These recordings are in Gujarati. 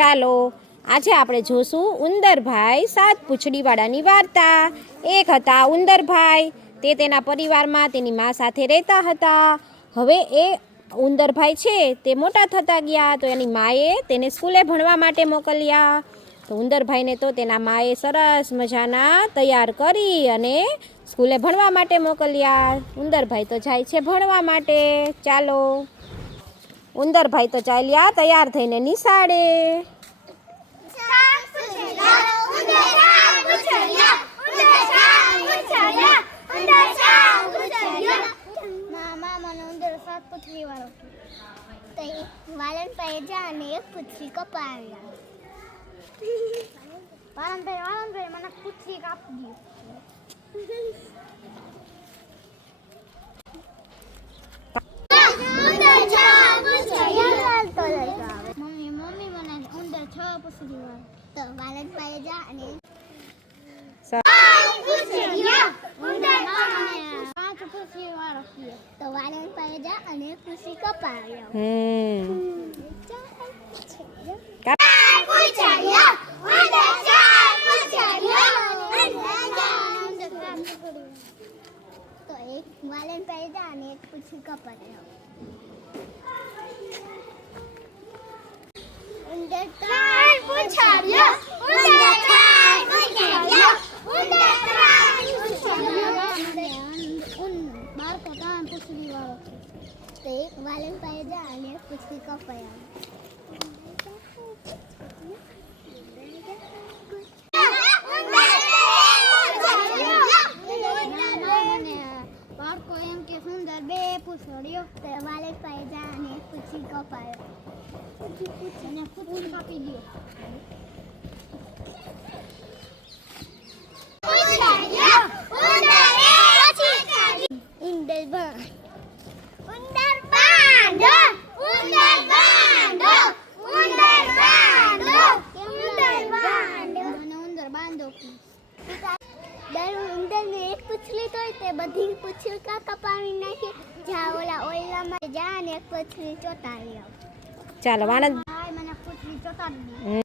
ચાલો આજે આપણે જોશું ઉંદરભાઈ સાત પૂંછડીવાળાની વાર્તા। એક હતા ઉંદરભાઈ, તે તેના પરિવારમાં તેની મા સાથે રહેતા હતા। હવે એ ઉંદરભાઈ છે તે મોટા થતા ગયા તો એની માએ તેને સ્કૂલે ભણવા માટે મોકલ્યા। તો ઉંદરભાઈને તો તેના માએ સરસ મજાના તૈયાર કરી અને સ્કૂલે ભણવા માટે મોકલ્યા। ઉંદરભાઈ તો જાય છે ભણવા માટે। ચાલો ઉંદરભાઈ તો ચાલ્યા તૈયાર થઈને નિશાળે। વાલન પાએ જા અને એક પૂંછડી કપાવ્યા। વાલન મને પૂંછડી કાપી મમ્મી મને ઉંદર 6 પૂંછડી વાળો। તો વાલન પાએ જા અને 5 પૂંછડી વાળો। તો વાલન પાએ જા અને પૂંછડી કપાવ્યા। તો એક વાલન પાએ જા અને એક પૂંછડી કપાવ્યા। ઉંદર 3 પૂંછડીયા, ઉંદર 3 પૂંછડીયા, ઉંદર 3 પૂંછડીયા। બાળકો 3 પૂંછડી વાળો। તો એક વાલન પાએ જા અને એક પૂંછડી કપાવ્યા। બાળકો એમ કે સુંદર 2 પૂંછડીઓ। તો વાલન પાએ જા અને એક પૂંછડી કપાવ્યો। અને પૂંછડી કાપી દો। એક પૂંછડી તો તે બધી પૂંછડી કપાવી નાખી। જા ઓલામાં જા અને એક પૂંછડી ચોટાડી આવ। ચાલો વાનદ મને પૂંછડી ચોટાડી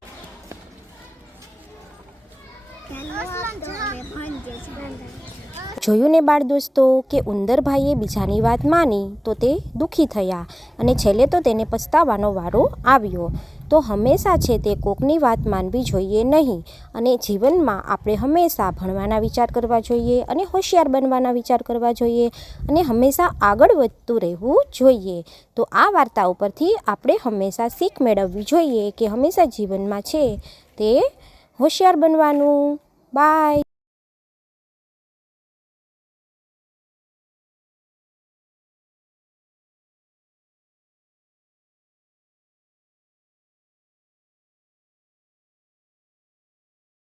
જોયું ને બાળ દોસ્તો કે ઉંદરભાઈએ બીજાની વાત માની તો તે દુઃખી થયા અને છેલ્લે તો તેને પછતાવાનો વારો આવ્યો। તો હંમેશા છે તે કોકની વાત માનવી જોઈએ નહીં અને જીવનમાં આપણે હંમેશા ભણવાના વિચાર કરવા જોઈએ અને હોશિયાર બનવાના વિચાર કરવા જોઈએ અને હંમેશા આગળ વધતું રહેવું જોઈએ। તો આ વાર્તા ઉપરથી આપણે હંમેશા શીખ મેળવવી જોઈએ કે હંમેશા જીવનમાં છે તે હોશિયાર બનવાનું। બાય।